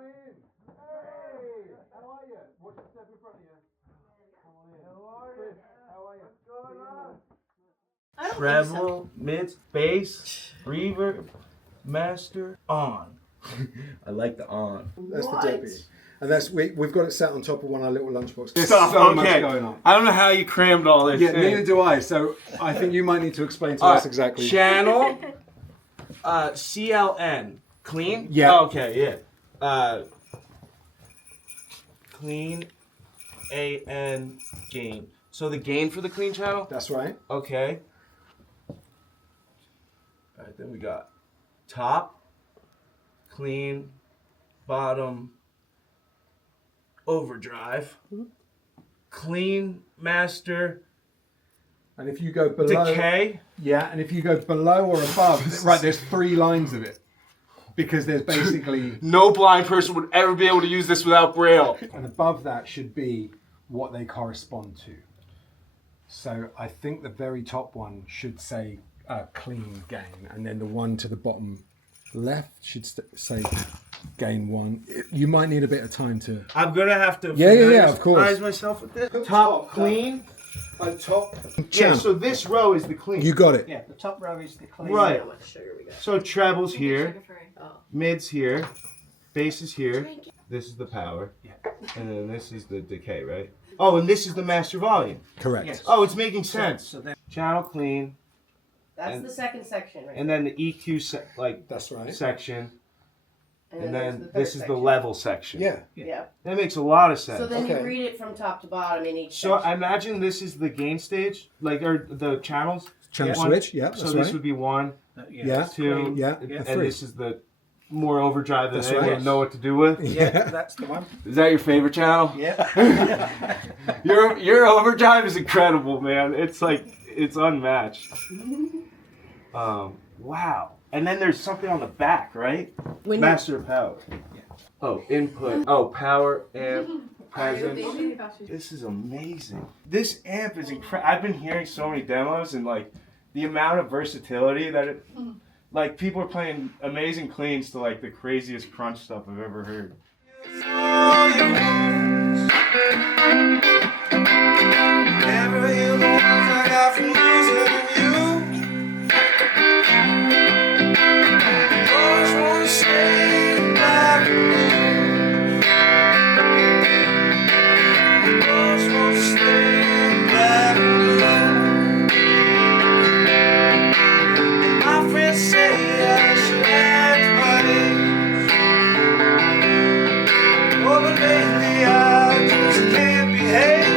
on in. Hey, how are you? Watch the step in front of you. Come on in. How are you? How are you? What's going on? Treble, mid, bass, reverb, master, on. I like the on. That's the deputy. And that's we've got it sat on top of one of our little lunchboxes. There's so much going on. I don't know how you crammed all this. Yeah, neither do I. So I think you might need to explain to us exactly. Channel, CLN, clean. Yeah. Oh, okay. Yeah. Clean, AN, gain. So the gain for the clean channel. That's right. Okay. All right. Then we got top, clean, bottom, overdrive, clean, master, and if you go below, decay. Yeah, and if you go below or above, right, there's 3 lines of it. Because there's basically... No blind person would ever be able to use this without Braille. And above that should be what they correspond to. So I think the very top one should say clean gain, and then the one to the bottom left should say gain 1. You might need a bit of time to... I'm going to have to of course. familiarize myself with this. Top, clean. Top Yeah, so this row is the clean. You got it. Yeah, the top row is the clean. Right. How much sugar we got? So trebles here, Oh. mids here, bass is here. This is the power. Yeah. And then this is the decay, right? Oh, and this is the master volume. Correct. Yes. Oh, it's making sense. So then, Channel clean, That's And- the second section, right? and then the EQ That's right. section, and there's then third this is the section. level section. Yeah. Yeah. That makes a lot of sense. So then Okay. you read it from top to bottom in each So section. I imagine this is the gain stage, or the channels. Channel One- switch, yeah, that's So this right. would be 1, Yeah. 2, Yeah, and and 3. 3. This is the more overdrive that That's anyone right. would know what to do with. yeah, that's the one. Is that your favorite channel? Yeah. Your overdrive is incredible, man. It's like it's unmatched. Wow. And then there's something on the back, right? When you- Master of power. Oh, input. Oh, power amp presence. This is amazing. This amp is incredible. I've been hearing so many demos and like the amount of versatility that it. Like people are playing amazing cleans to like the craziest crunch stuff I've ever heard. Never heal the ones I got from losing you. Always wanna stay in black and blue. Always wanna stay in black and blue. My friends say I should act my age. Oh, but lately I just can't behave.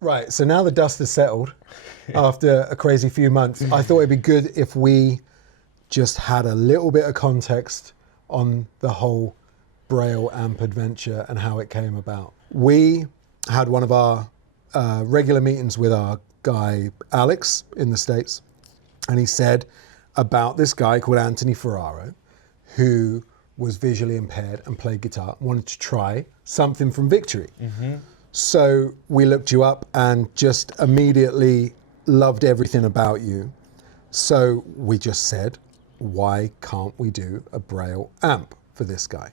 Right, so now the dust has settled after a crazy few months. I thought it'd be good if we just had a little bit of context on the whole Braille amp adventure and how it came about. We had one of our regular meetings with our guy Alex in the States, and he said about this guy called Anthony Ferraro, who was visually impaired and played guitar, wanted to try something from Victory. So we looked you up and just immediately loved everything about you. So we just said, why can't we do a Braille amp for this guy?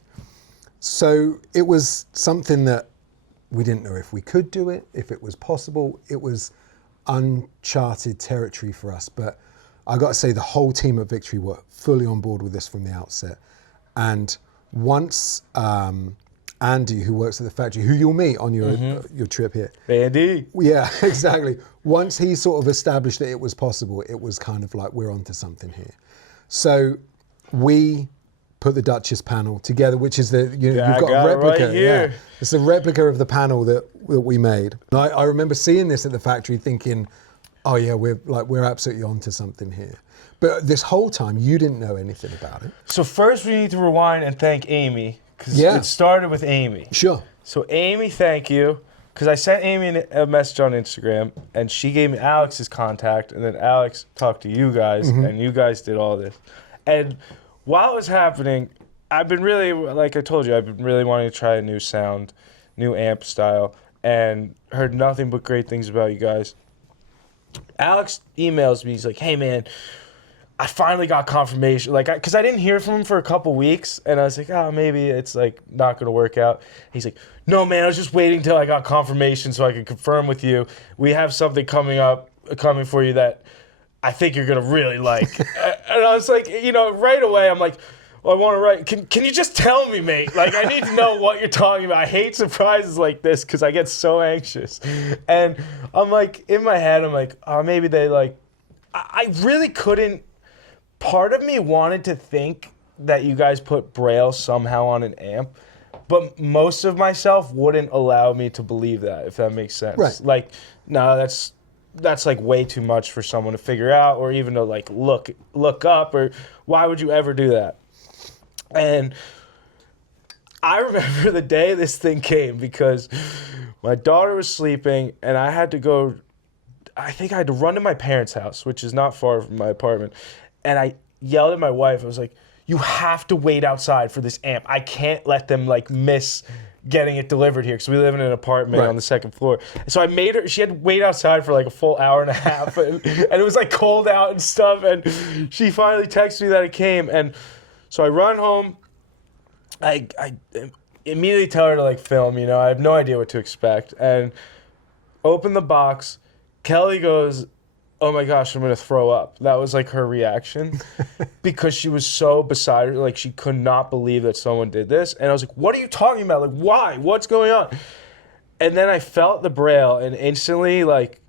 So it was something that we didn't know if we could do it, if it was possible. It was uncharted territory for us. But I got to say, the whole team at Victory were fully on board with this from the outset. And once Andy, who works at the factory, who you'll meet on your trip here. Andy. Yeah, exactly. Once he sort of established that it was possible, it was kind of like, we're onto something here. So we put the Duchess panel together, which is you've got a replica. Right here. Yeah, it's a replica of the panel that we made. And I remember seeing this at the factory, thinking, oh yeah, we're absolutely onto something here. But this whole time, you didn't know anything about it. So first we need to rewind and thank Amy, Because Yeah. it started with Amy. Sure. So Amy, thank you. Because I sent Amy a message on Instagram, and she gave me Alex's contact, and then Alex talked to you guys, and you guys did all this. And while it was happening, I've been really, like I told you, I've been really wanting to try a new sound, new amp style, and heard nothing but great things about you guys. Alex emails me, he's like, hey man, I finally got confirmation, like, because I didn't hear from him for a couple weeks, and I was like, oh, maybe it's like not gonna work out. He's like, no man, I was just waiting till I got confirmation so I could confirm with you. We have something coming for you that I think you're gonna really like. And I was like, right away, I'm like, well, I want to write. Can you just tell me, mate? Like, I need to know what you're talking about. I hate surprises like this because I get so anxious. And I'm like, in my head, I'm like, oh, maybe they like. I really couldn't. Part of me wanted to think that you guys put Braille somehow on an amp, but most of myself wouldn't allow me to believe that, if that makes sense. Right. Like, no, that's like way too much for someone to figure out, or even to like look up, or why would you ever do that? And I remember the day this thing came, because my daughter was sleeping and I had to go, I think I had to run to my parents' house, which is not far from my apartment. And I yelled at my wife. I was like, you have to wait outside for this amp. I can't let them like miss getting it delivered here, because we live in an apartment on the second floor. So I made her, she had to wait outside for like a full hour and a half, and it was like cold out and stuff, and she finally texted me that it came. And so I run home, I immediately tell her to like film, I have no idea what to expect, and open the box. Kelly goes, oh my gosh, I'm gonna throw up. That was like her reaction, because she was so beside her, like she could not believe that someone did this. And I was like, what are you talking about? Like, why? What's going on? And then I felt the Braille, and instantly, like,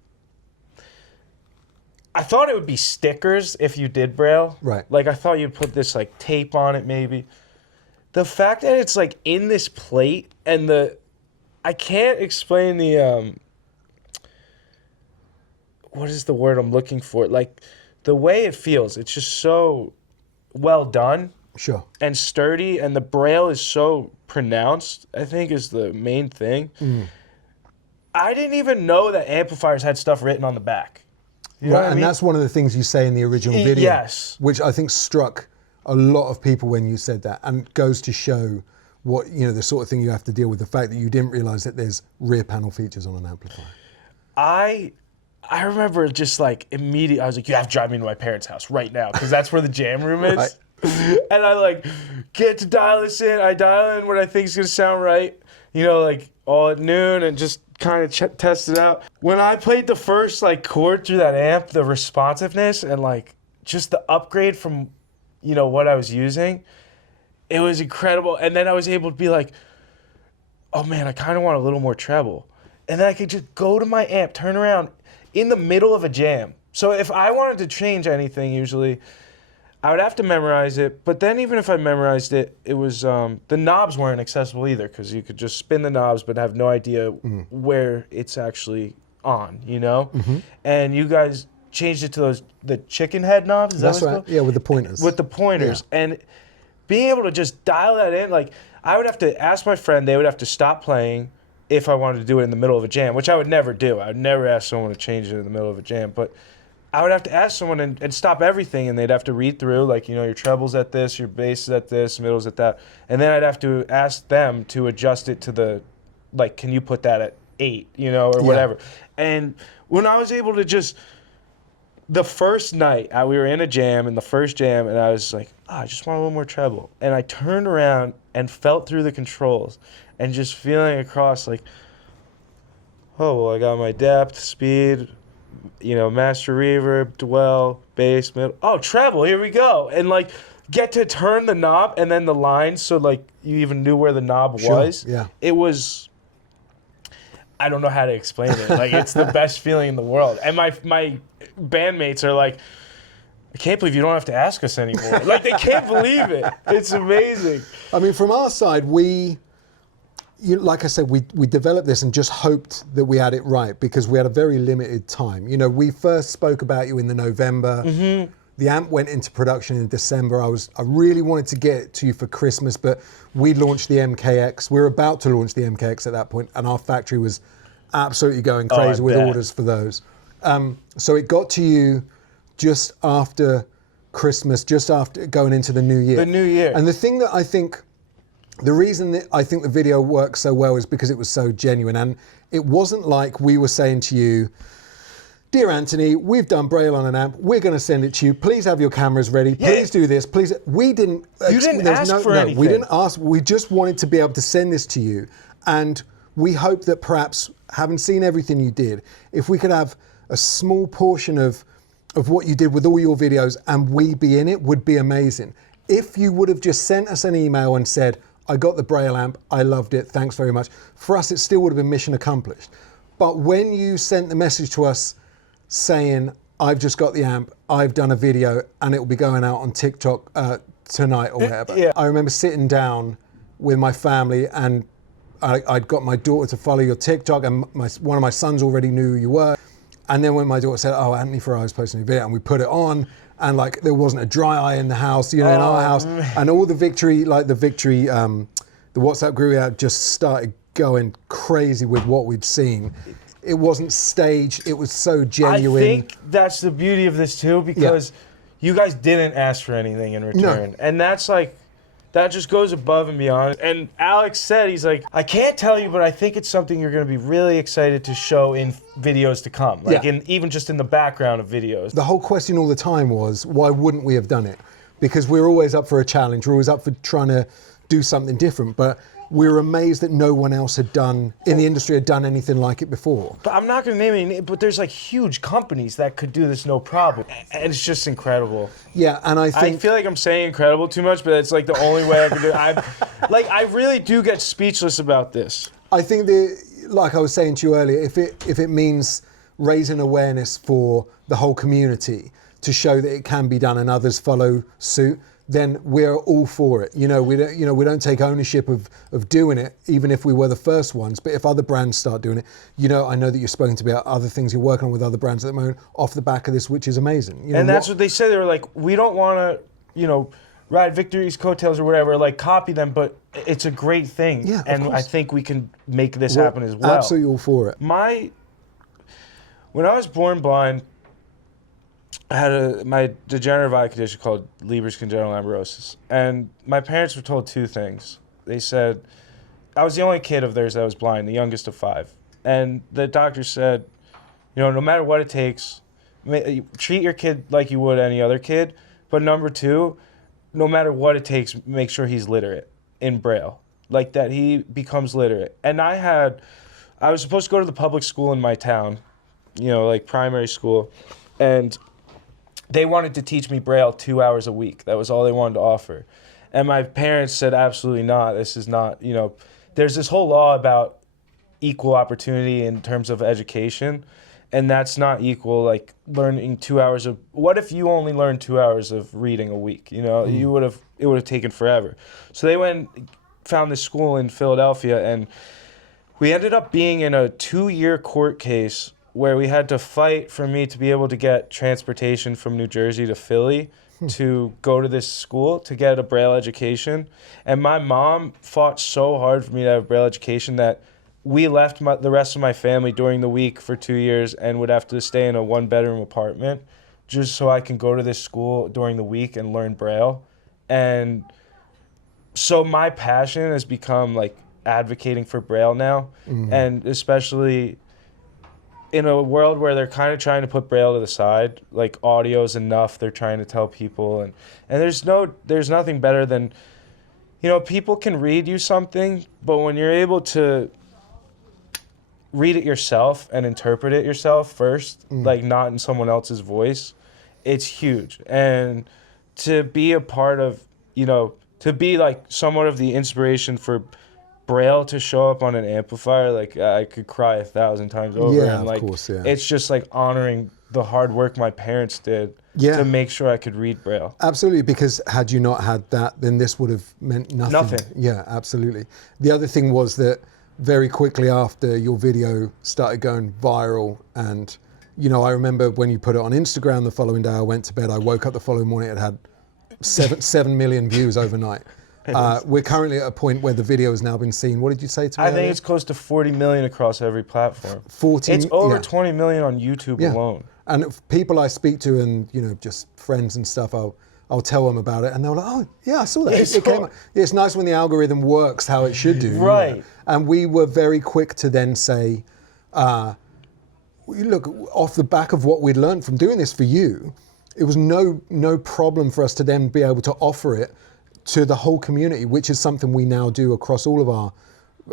I thought it would be stickers if you did Braille. Right. Like, I thought you'd put this like tape on it maybe. The fact that it's like in this plate, and I can't explain the what is the word I'm looking for? Like, the way it feels, it's just so well done. Sure. And sturdy, and the Braille is so pronounced, I think, is the main thing. I didn't even know that amplifiers had stuff written on the back. You know what I mean? That's one of the things you say in the original video. Yes. Which I think struck a lot of people when you said that, and goes to show what, the sort of thing you have to deal with, the fact that you didn't realize that there's rear panel features on an amplifier. I remember just like immediately, I was like, you have to drive me to my parents' house right now, because that's where the jam room is. Right. And I like get to dial this in. I dial in what I think is going to sound right, like all at noon, and just kind of test it out. When I played the first like chord through that amp, the responsiveness and like just the upgrade from, what I was using, it was incredible. And then I was able to be like, oh man, I kind of want a little more treble. And then I could just go to my amp, turn around in the middle of a jam. So if I wanted to change anything, usually I would have to memorize it. But then even if I memorized it, it was the knobs weren't accessible either, because you could just spin the knobs but have no idea where it's actually on, And you guys changed it to the chicken head knobs. Is That's that what right. it's called? Yeah, with the pointers. With the pointers. Yeah. And being able to just dial that in, like, I would have to ask my friend, they would have to stop playing if I wanted to do it in the middle of a jam, which I would never do. I would never ask someone to change it in the middle of a jam. But I would have to ask someone and stop everything, and they'd have to read through, like, your treble's at this, your bass is at this, middle's at that. And then I'd have to ask them to adjust it to the, like, can you put that at 8, or whatever. And when I was able to just, the first night, we were in a jam, in the first jam, and I was like, I just want a little more treble. And I turned around and felt through the controls, and just feeling across, like, oh, well, I got my depth, speed, master reverb, dwell, bass, middle. Oh, treble, here we go. And, like, get to turn the knob and then the lines, so, like, you even knew where the knob was. Yeah. It was, I don't know how to explain it. Like, it's the best feeling in the world. And my bandmates are like, I can't believe you don't have to ask us anymore. Like, they can't believe it. It's amazing. I mean, from our side, like I said, we developed this and just hoped that we had it right, because we had a very limited time. We first spoke about you in the November. The amp went into production in December. I really wanted to get it to you for Christmas, but we launched the MKX. We were about to launch the MKX at that point, and our factory was absolutely going crazy with orders for those. So it got to you just after Christmas, just after going into the new year. The new year. And the thing that I think, the reason that I think the video worked so well is because it was so genuine. And it wasn't like we were saying to you, dear Anthony, we've done Braille on an amp. We're going to send it to you. Please have your cameras ready. Please do this. Please. We didn't. You didn't ask for anything. We didn't ask. We just wanted to be able to send this to you. And we hope that perhaps, having seen everything you did, if we could have a small portion of what you did with all your videos and we be in it, would be amazing. If you would have just sent us an email and said, I got the Braille amp, I loved it, thanks very much. For us, it still would have been mission accomplished. But when you sent the message to us saying, I've just got the amp, I've done a video, and it will be going out on TikTok tonight or whatever. Yeah. I remember sitting down with my family, and I'd got my daughter to follow your TikTok, and one of my sons already knew who you were. And then when my daughter said, oh, Anthony Ferraro is posting a video, and we put it on, and like there wasn't a dry eye in the house, in our house, and all the Victory, the WhatsApp group we had just started going crazy with what we'd seen. It wasn't staged, it was so genuine. I think that's the beauty of this too, because you guys didn't ask for anything in return. No. And that's like, that just goes above and beyond. And Alex said, he's like, I can't tell you, but I think it's something you're going to be really excited to show in videos to come. Like even just in the background of videos. The whole question all the time was, why wouldn't we have done it? Because we're always up for a challenge. We're always up for trying to do something different. But we were amazed that no one else in the industry had done anything like it before. But I'm not going to name any names, but there's like huge companies that could do this no problem. And it's just incredible. Yeah, and I feel like I'm saying incredible too much, but it's like the only way I can do it. I really do get speechless about this. I think like I was saying to you earlier, if it means raising awareness for the whole community to show that it can be done and others follow suit, then we're all for it. We don't take ownership of doing it, even if we were the first ones. But if other brands start doing it, I know that you're spoken to about other things you're working on with other brands at the moment off the back of this, which is amazing. And that's what they said. They were like, we don't want to, ride Victory's coattails or whatever, like copy them, but it's a great thing. Yeah, and I think we can make this happen as well. Absolutely all for it. When I was born blind, I had my degenerative eye condition called Leber's congenital amaurosis. And my parents were told two things. They said, I was the only kid of theirs that was blind, the youngest of 5. And the doctor said, no matter what it takes, treat your kid like you would any other kid. But number 2, no matter what it takes, make sure he's literate in Braille. Like that he becomes literate. And I was supposed to go to the public school in my town, like primary school. And they wanted to teach me Braille 2 hours a week. That was all they wanted to offer. And my parents said, absolutely not. This is not, there's this whole law about equal opportunity in terms of education. And that's not equal, like learning 2 hours of, what if you only learned 2 hours of reading a week? It would have taken forever. So they went, found this school in Philadelphia, and we ended up being in a 2-year court case where we had to fight for me to be able to get transportation from New Jersey to Philly to go to this school to get a Braille education. And my mom fought so hard for me to have a Braille education that we left the rest of my family during the week for 2 years and would have to stay in a 1-bedroom apartment just so I can go to this school during the week and learn Braille. And so my passion has become like advocating for Braille now, and especially in a world where they're kind of trying to put Braille to the side, like audio's enough, they're trying to tell people, and there's nothing better than, people can read you something, but when you're able to read it yourself and interpret it yourself first, like not in someone else's voice, it's huge. And to be a part of, to be like somewhat of the inspiration for Braille to show up on an amplifier, like I could cry 1,000 times over. Yeah, and like, of course, yeah. It's just like honoring the hard work my parents did to make sure I could read Braille. Absolutely, because had you not had that, then this would have meant nothing. Nothing. Yeah, absolutely. The other thing was that very quickly after your video started going viral and I remember when you put it on Instagram the following day, I went to bed, I woke up the following morning, it had 7 million views overnight. We're currently at a point where the video has now been seen. What did you say to me? I think it's close to 40 million across every platform. 14. It's over yeah. 20 million on YouTube alone. And people I speak to and, just friends and stuff, I'll tell them about it and they're like, oh, yeah, I saw that. It came up. Yeah, it's nice when the algorithm works how it should do. Right. And we were very quick to then say, look, off the back of what we'd learned from doing this for you, it was no problem for us to then be able to offer it to the whole community, which is something we now do across all of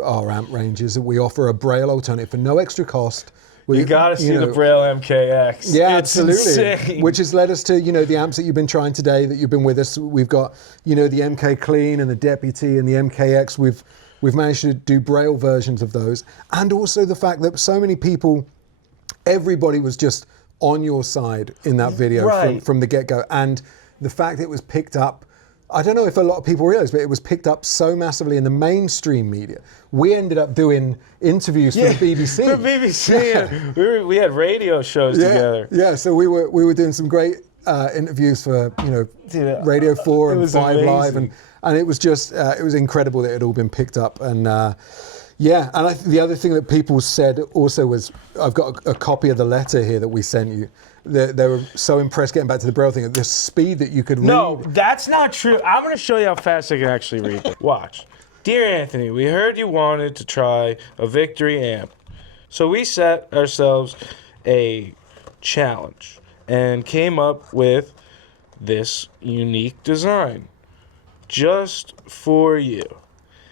our amp ranges, that we offer a Braille alternative for no extra cost. You gotta see the Braille MKX. Yeah, it's absolutely. Insane. Which has led us to, the amps that you've been trying today, that you've been with us. We've got, the MK Clean and the Deputy and the MKX. We've managed to do Braille versions of those. And also the fact that so many people, everybody was just on your side in that video from the get-go. And the fact that it was picked up, I don't know if a lot of people realize, but it was picked up so massively in the mainstream media. We ended up doing interviews for the BBC. For BBC, yeah. We had radio shows together. Yeah, so we were doing some great interviews for Radio 4 and 5 Live, and it was just it was incredible that it had all been picked up. And the other thing that people said also was, I've got a copy of the letter here that we sent you. They were so impressed, getting back to the Braille thing, the speed that you could read. No, that's not true. I'm going to show you how fast I can actually read it. Watch. Dear Anthony, we heard you wanted to try a Victory amp. So we set ourselves a challenge and came up with this unique design just for you.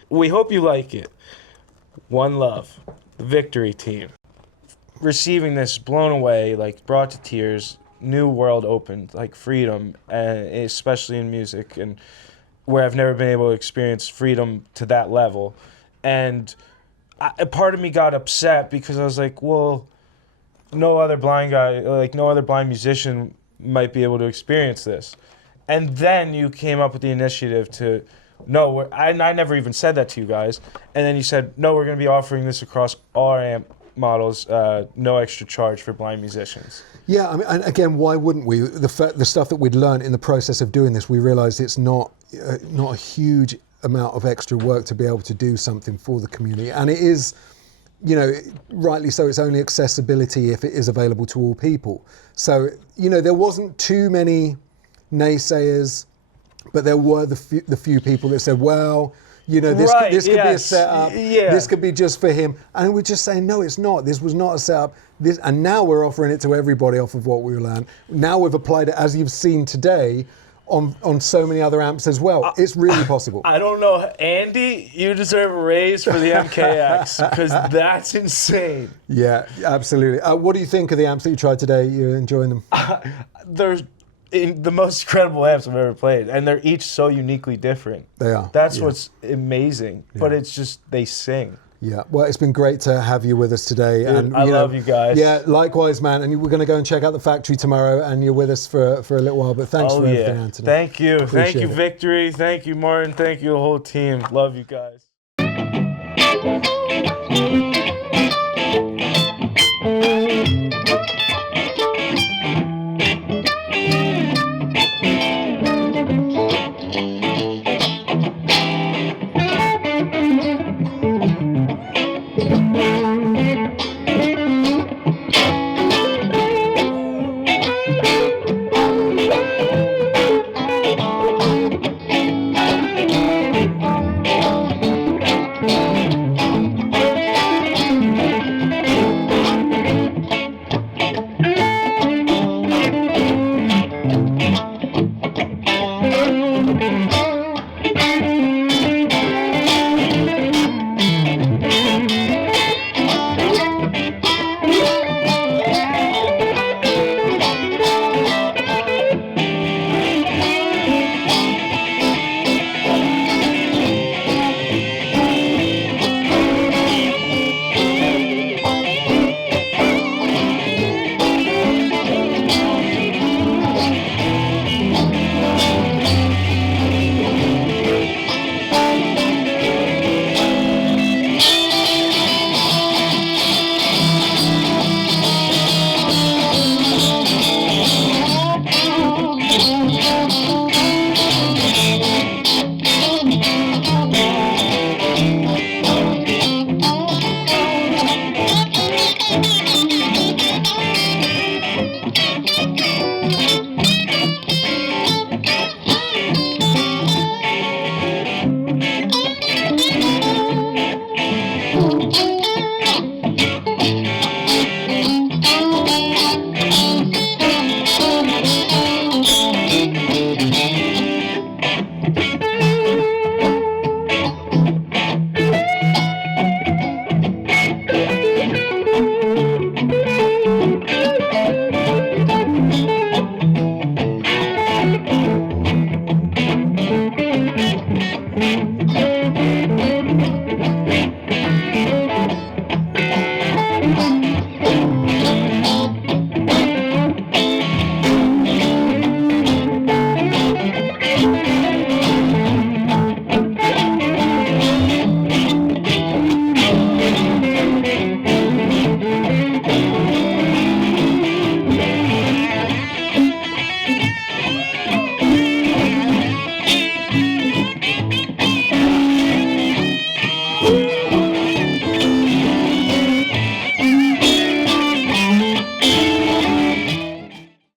We hope you like it. One love, the Victory team. Receiving this, blown away, brought to tears, new world opened, freedom, especially in music, and where I've never been able to experience freedom to that level. And a part of me got upset because I was like, well, no other blind musician might be able to experience this. And then you came up with the initiative to, I never even said that to you guys. And then you said, no, we're going to be offering this across all our amp models, no extra charge for blind musicians. Yeah, I mean, and again, why wouldn't we? The stuff that we'd learned in the process of doing this, we realised it's not a huge amount of extra work to be able to do something for the community, and it is, rightly so. It's only accessibility if it is available to all people. So there wasn't too many naysayers, but there were the few people that said, well, this could be a setup. Yeah. This could be just for him. And we're just saying, no, it's not. This was not a setup. And now we're offering it to everybody off of what we learned. Now we've applied it, as you've seen today, on so many other amps as well. It's really possible. I don't know. Andy, you deserve a raise for the MKX, because that's insane. Yeah, absolutely. What do you think of the amps that you tried today? You're enjoying them? They're the most incredible amps I've ever played, and they're each so uniquely different. They are. That's what's amazing. Yeah. But it's just, they sing. Yeah, well, it's been great to have you with us today. Dude, and I love you guys. Yeah, likewise, man. And we're going to go and check out the factory tomorrow, and you're with us for a little while. But thanks for everything, Anthony. Thank you. Appreciate Thank you, it. Victory. Thank you, Martin. Thank you, the whole team. Love you guys. Thank you.